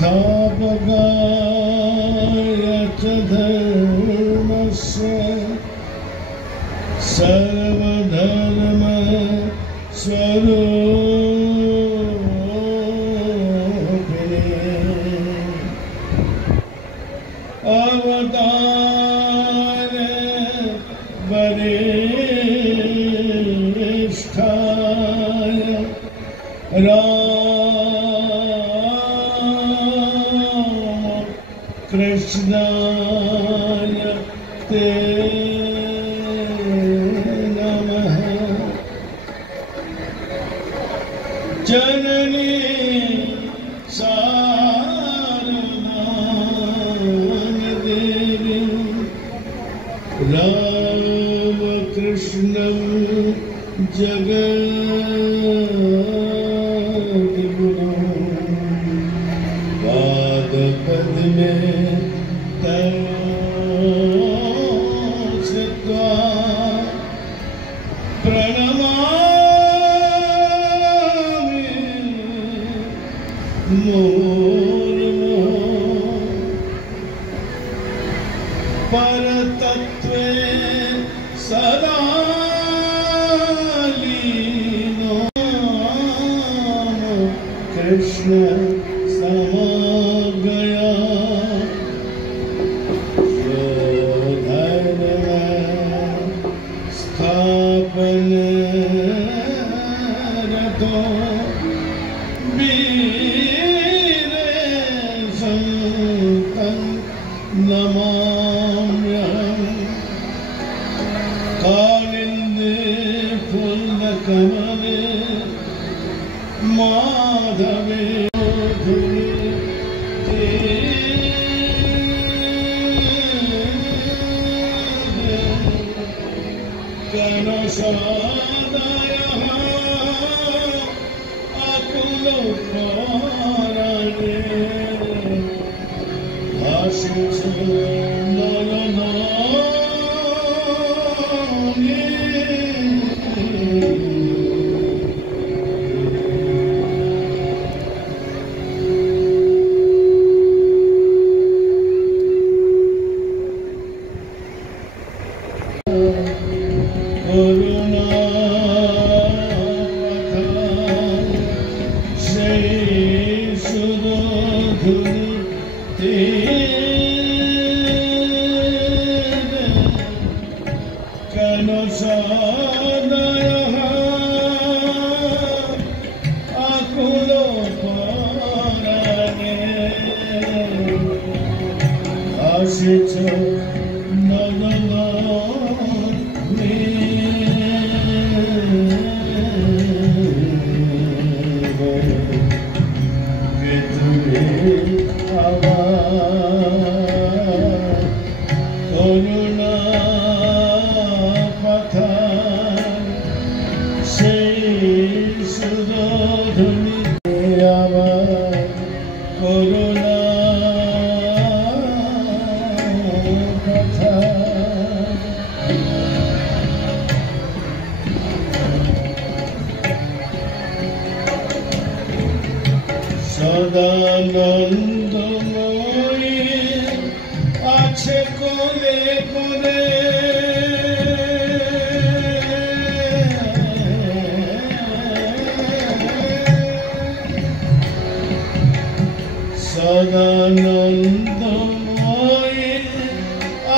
स्थापकाय च धर्मस्य सर्वधर्म स्वरूपिणे अवतार वरिष्ठाय राम कृष्णाय ते नमः। जननी सारदानदेवी रामकृष्णं जगद्गुरुं पादपद्मे तव श्रुत्वा प्रणमामि मुहुर्मुहुः। परतत्त्वे सदा लीनो कृष्ण समगया धर्म स्थापन रतो वीर संतं नमाम्यहम्। कालिन्दे फुल्लकमले माधवे गणसादयः अकुलप्राणे आशिषु नयनानि সদানন্দময়ী আছে কোলে কোলে সদানন্দময়ী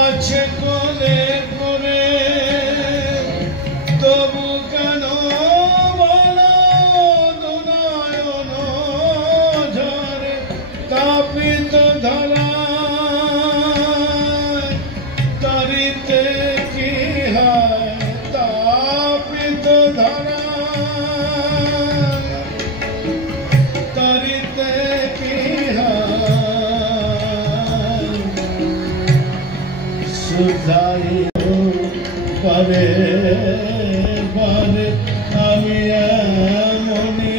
আছে কোলে কোলে তবু কেন বলো দুনয়ন ঝরে তাপিত ধরা তরিতে কি হয় তাপিত ধরা তরিতে কি হয় সুধাই পারে পারে আমি এমনি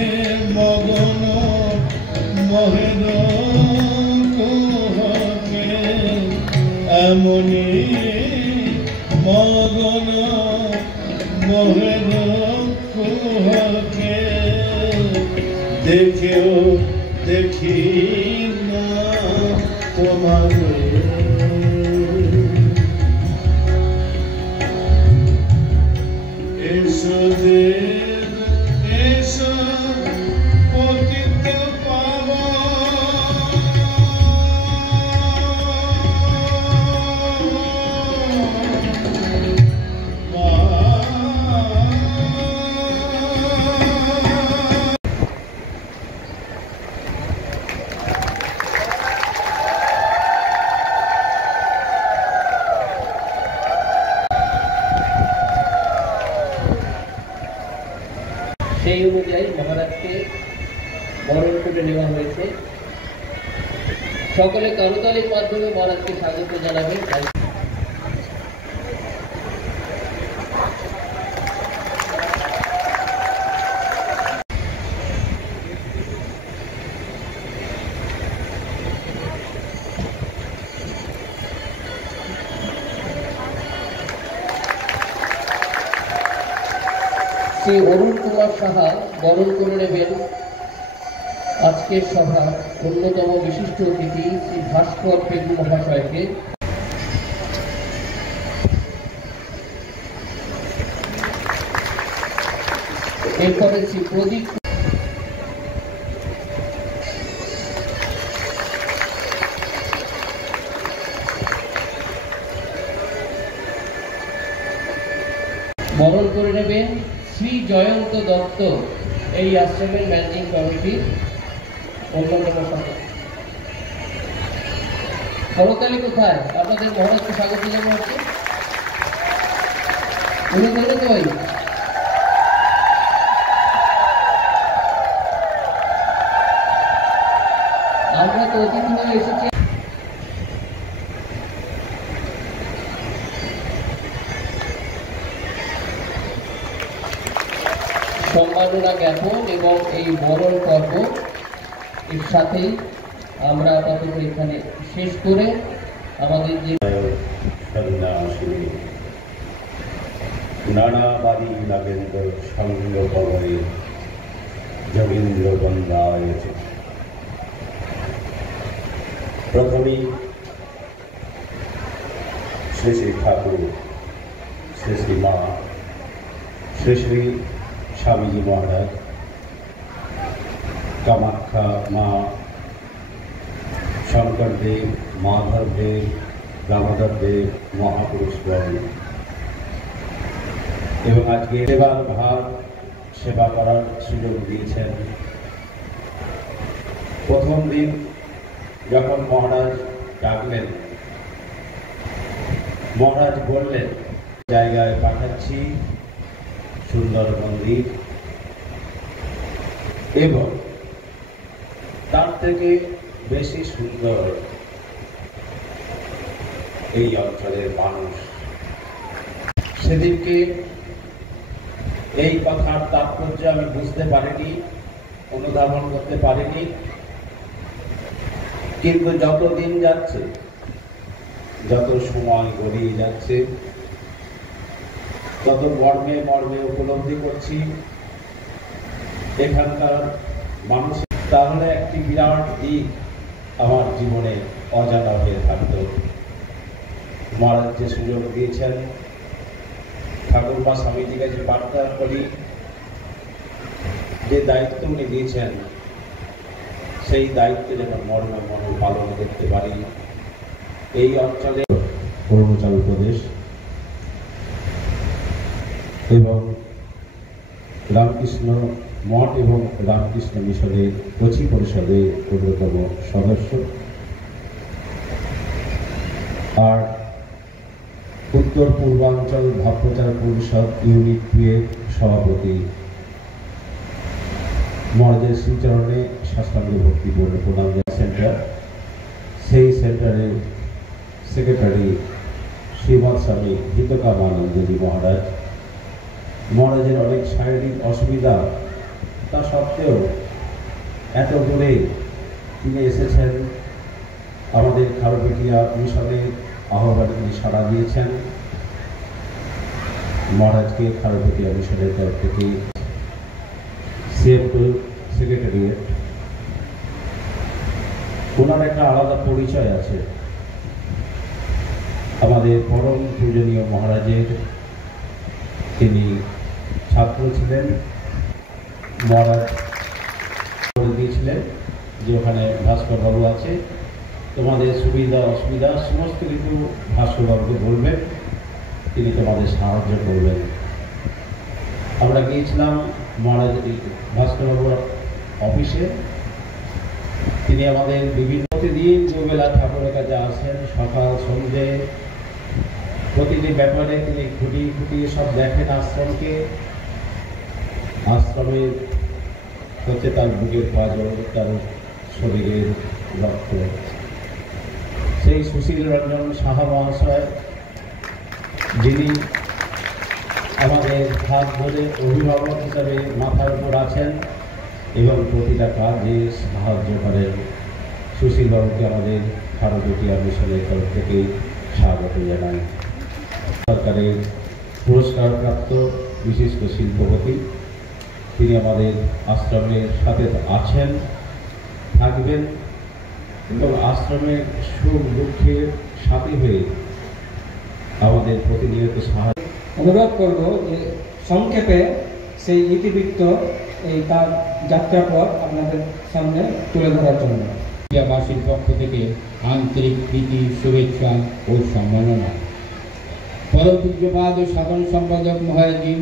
মগন মহের কুহকে এমনি মগন মহের কুহকে দেখেও দেখি না তোমারে এসো দেব এসো পতিত সেই অনুযায়ী মহারাজকে বরণ করে নেওয়া হয়েছে। সকলে করতালির মাধ্যমে মহারাজকে স্বাগত জানাবেন। শ্রী অরুণ কুমার সাহা বরণ করে নেবেন আজকের সভার অন্যতম বিশিষ্ট অতিথি শ্রী ভাস্কর পেগু মহাশয়কে। এরপরে শ্রী প্রদীপ বরণ করে নেবেন শ্রী জয়ন্ত দত্ত, এই আশ্রমের ম্যানেজিং কমিটির অন্যতম সদস্য। করতালি কোথায়? আপনাদের মহারাজকে স্বাগত জানানো হচ্ছে। উনি বললেন তো ভাই, আমরা তো অতিথি হয়ে এসেছি। সম্মাননা জ্ঞাপন এবং এই বরণ পর্ব এর সাথেই আমরা আপাতত এখানে শেষ করে আমাদের যে নানাবাদী নাগেন্দ্র সঙ্গ কবরে যোগীন্দ্র বন্দায়। প্রথমেই শ্রী শ্রী ঠাকুর, শ্রী শ্রী মা, শ্রী শ্রী স্বামীজি মহারাজ, কামাখ্যা মা, শঙ্করদেব, মাধবদেব, দামোদরদেব মহাপুরুষগণ এবং আজকে সেবার ভার সেবা করার সুযোগ দিয়েছেন। প্রথম দিন যখন মহারাজ ডাকলেন, মহারাজ বললেন জায়গায় পাঠাচ্ছি সুন্দর মন্দির এবং তার থেকে বেশি সুন্দর এই অঞ্চলের মানুষ। সেদিনকে এই কথার তাৎপর্য আমি বুঝতে পারিনি, অনুধাবন করতে পারিনি, কিন্তু যত দিন যাচ্ছে, যত সময় গড়িয়ে যাচ্ছে, তত মর্মে মর্মে উপলব্ধি করছি এখানকার মানুষ। তাহলে একটি বিরাট দিক আমার জীবনে অজানা হয়ে থাকত। মহারাজ যে সুযোগ দিয়েছেন, ঠাকুর বা স্বামীজির কাছে প্রার্থনা করি যে দায়িত্ব উনি দিয়েছেন, সেই দায়িত্ব যেন মর্মে মর্মে পালন করতে পারি। এই অঞ্চলে অরুণাচল প্রদেশ এবং রামকৃষ্ণ মঠ এবং রামকৃষ্ণ মিশনের কচি পরিষদের অন্যতম সদস্য, আর উত্তর পূর্বাঞ্চল ভাবপ্রচার পরিষদ ইউনিট 2 এর সভাপতি। মহারাজের শ্রীচরণে সাষ্টাঙ্গ ভক্তিপূর্ণ প্রণাম সেন্টার, সেই সেন্টারের সেক্রেটারি শ্রীমৎ স্বামী হিতকামানন্দজি মহারাজ। মহারাজের অনেক শারীরিক অসুবিধা, তা সত্ত্বেও এত দূরে তিনি এসেছেন, আমাদের খারবেটিয়া মিশনের আহ্বানে তিনি সাড়া দিয়েছেন। মহারাজকে খারবেটিয়া মিশনের তরফ থেকে সিএম টু সেক্রেটারিয়েট ওনার একটা আলাদা পরিচয় আছে। আমাদের পরম পূজনীয় মহারাজের তিনি ছাত্র ছিলেন। মহারাজ করে দিয়েছিলেন যে ওখানে ভাস্করবাবু আছে, তোমাদের সুবিধা অসুবিধা সমস্ত কিছু ভাস্করবাবুকে বলবেন, তিনি তোমাদের সাহায্য করবেন। আমরা গিয়েছিলাম মহারাজ ভাস্করবাবুর অফিসে। তিনি আমাদের বিভিন্ন প্রতিদিন দুবেলা ঠাকুরের কাছে আসেন, সকাল সন্ধ্যে প্রতিটি ব্যাপারে তিনি খুঁটিয়ে খুঁটিয়ে সব দেখেন আশ্রমকে। আশ্রমের হচ্ছে তার বুকের পাঁজর, তার শরীরের রক্ত। সেই সুশীল রঞ্জন সাহা মহাশয়, যিনি আমাদের হাত ধরে অভিভাবক হিসাবে মাথার উপর আছেন এবং প্রতিটা কাজে সাহায্য করেন, সুশীলবাবুকে আমাদের ভারতীয় মিশনের তরফ থেকে স্বাগত জানাই। সরকারের পুরস্কারপ্রাপ্ত বিশিষ্ট শিল্পপতি, তিনি আমাদের আশ্রমের সাথে আছেন, থাকবেন এবং আশ্রমের সুখ দুঃখের সাথী হয়ে আমাদের প্রতিনিয়ত সাহায্য। অনুরোধ করব যে সংক্ষেপে সেই ইতিবৃত্ত এই তার যাত্রাপথ আপনাদের সামনে তুলে ধরার জন্য বাসীর পক্ষ থেকে আন্তরিক প্রীতি, শুভেচ্ছা ও সম্মাননা। পরম পূজ্যপাদ ও সাধারণ সম্পাদক মহারাজজি,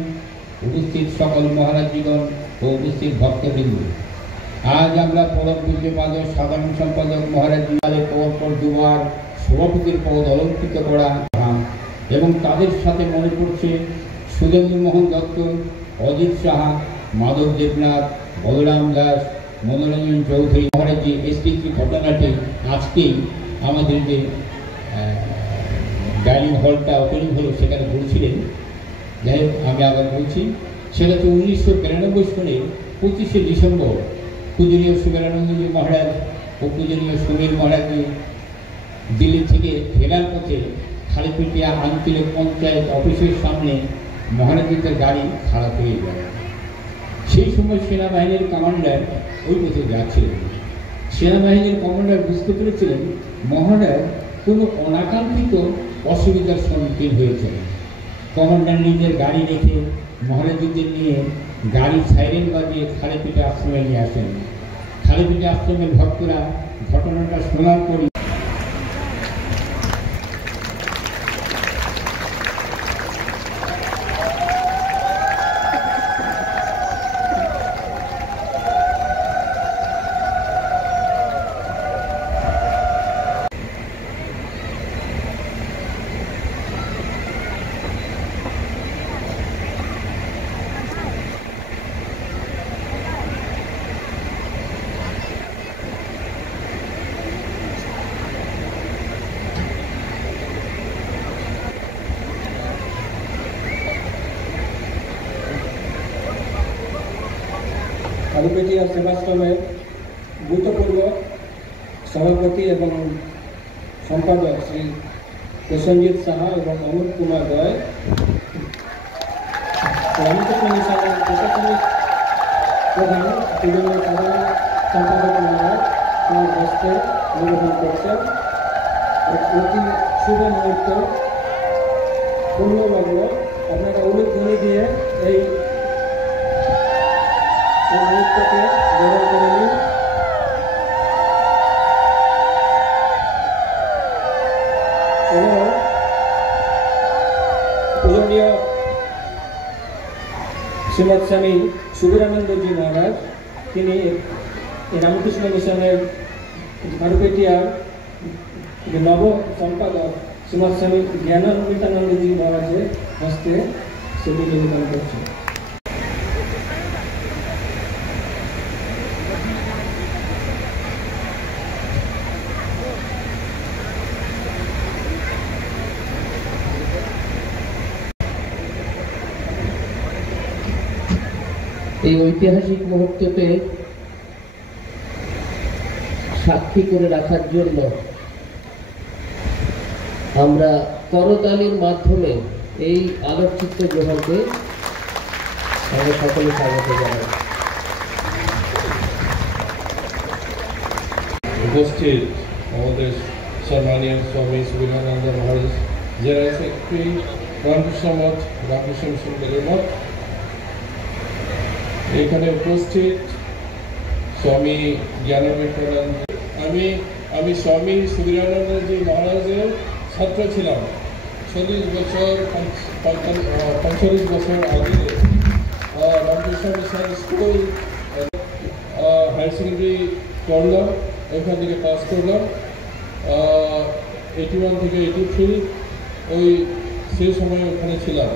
উপস্থিত সকল মহারাজগণ ও উপস্থিত ভক্তবৃন্দ, আজ আমরা পরম পূজ্যপাদ ও সাধারণ সম্পাদক মহারাজজি পরপর দুবার সভাপতির পদ অলঙ্কৃত করা এবং তাদের সাথে মনে পড়ছে সুরেন্দ্র মোহন দত্ত, অজিত সাহা, মাধব দেবনাথ, বলরাম দাস, মনোরঞ্জন চৌধুরী মহারাজজি এসপিসি ঘটনাটি আজকেই আমাদের যে ডাইনিং হলটা ওপেনিং হলো সেখানে বলছিলেন। যাই হোক, আমি আবার বলছি, সেটা তো 1992 সালে 25শে ডিসেম্বর পূজনীয় সুবেরানন্দজি মহারাজ ও পূজনীয় সমীর মহারাজজি দিল্লি থেকে ফেরার পথে খালিপিটিয়া আঞ্চলিক পঞ্চায়েত অফিসের সামনে মহারাজদের গাড়ি খারাপ হয়ে যায়। সেই সময় সেনাবাহিনীর কমান্ডার ওই পথে যাচ্ছিলেন। সেনাবাহিনীর কমান্ডার বুঝতে পেরেছিলেন মহারাজ কোনো অনাকাঙ্ক্ষিত অসুবিধার সম্মুখীন হয়েছেন। কমান্ডার নিজের গাড়ি রেখে মহারাজদের নিয়ে গাড়ি সাইরেন বাজিয়ে খালিপিঠা আশ্রমে নিয়ে আসেন। খালিপিঠা আশ্রমের ভক্তরা ঘটনাটা শোনার পরই খালিপিটিয়া সেবাশ্রমের ভূতপূর্ব সভাপতি এবং সম্পাদক শ্রী প্রসেনজিৎ সাহা এবং অমিত কুমার রায়, রামকৃষ্ণ মিশনের প্রশাসনিক প্রধান পূজনীয় সাধারণ সম্পাদক মহারাজ তাঁর হস্তে নিবেদন করছেন। অতি শুভ মুহূর্ত, পূর্ণলগ্ন। আপনারা উলুধ্বনি দিয়ে এই মুহূর্তকে গ্রহণ করে নিন। এবং পূজনীয় শ্রীমৎ স্বামী সুবীরানন্দজি মহারাজ, তিনি রামকৃষ্ণ মিশনের খারুপেটিয়ার নব সম্পাদক শ্রীমৎ স্বামী জ্ঞানামৃতানন্দজি মহারাজের হস্তে সেটি নিবেদন করছেন। এই ঐতিহাসিক মুহূর্তকে সাক্ষী করে রাখার জন্য আমরা করতালির মাধ্যমে এই আলোকচিত্র গ্রহণকে আমরা সকলে স্বাগত জানাই। উপস্থিত আমাদের সম্মানীয় স্বামী সুবিধানন্দ মহারাজ জেনারেল সেক্রেটারি রামকৃষ্ণ মঠ, রামকৃষ্ণ মিশনারি মঠ, এখানে উপস্থিত স্বামী জ্ঞানবিজ্ঞানন্দ। আমি স্বামী সুবিধানন্দজি মহারাজের ছাত্র ছিলাম 45 বছর আগে। Ramakrishna Mission School higher secondary করলাম, ওইখান থেকে পাস করলাম 81 থেকে 83, ওই সেই সময় ওখানে ছিলাম।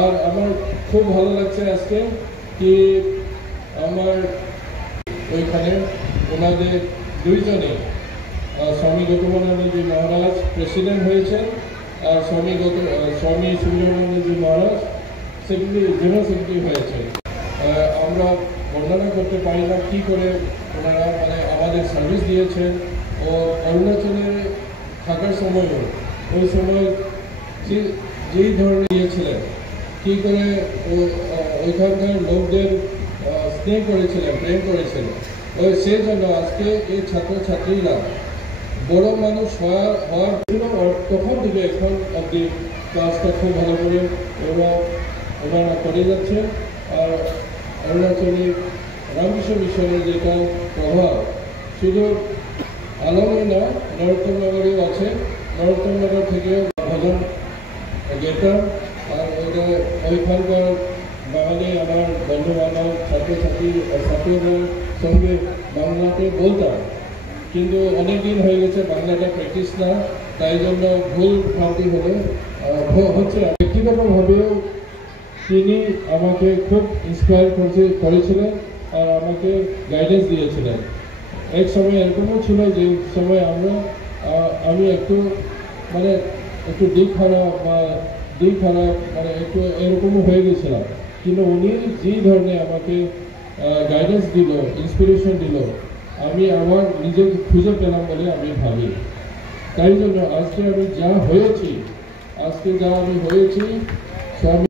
আর আমার খুব ভালো লাগছে আজকে কি আমার ওইখানে ওনাদের দুইজনে স্বামী গৌতমানন্দজি মহারাজ প্রেসিডেন্ট হয়েছেন আর স্বামী সুবিধানন্দজি মহারাজ জেনারেল সেক্রেটারি হয়েছে। আমরা বর্ণনা করতে পারি না কী করে ওনারা মানে আমাদের সার্ভিস দিয়েছেন। ও অরুণাচলে থাকার সময়ও ওই সময় যেই ধরনের দিয়েছিলেন, কী করে ওইখানকার লোকদের স্নেহ করেছিলেন, প্রেম করেছিলেন। ওই সেই জন্য আজকে এই ছাত্রছাত্রীরা বড় মানুষ হওয়ার জন্য তখন থেকে এখন অব্দি ক্লাসটা খুব ভালো করে ওনারা করে যাচ্ছে। আর অরুণাচলে রামকৃষ্ণ মিশনের যেটা প্রভাব শুধু আলমে না, নরোত্তমনগরেও আছে। নরোত্তমনগর থেকেও ভজন যেতাম। আর ওইখানকার বাঙালি আমার বন্ধু বান্ধব ছাত্রদের সঙ্গে বাংলাতে বলতাম, কিন্তু অনেক দিন হয়ে গেছে বাংলাটা প্র্যাকটিস না, তাই জন্য ভুল ভ্রান্তি হচ্ছে। ব্যক্তিগতভাবেও তিনি আমাকে খুব ইন্সপায়ার করেছিলেন আর আমাকে গাইডেন্স দিয়েছিলেন। এক সময় এরকমও ছিল যে সময় আমি একটু দিক খারাপ মানে একটু এরকমও হয়ে গেছিলাম, কিন্তু উনি যে ধরনের আমাকে গাইডেন্স দিল, ইন্সপিরেশন দিল, আমি আমার নিজেকে খুঁজে পেলাম বলে আমি ভাবি। তাই জন্য আজকে আমি যা হয়েছি স্বামী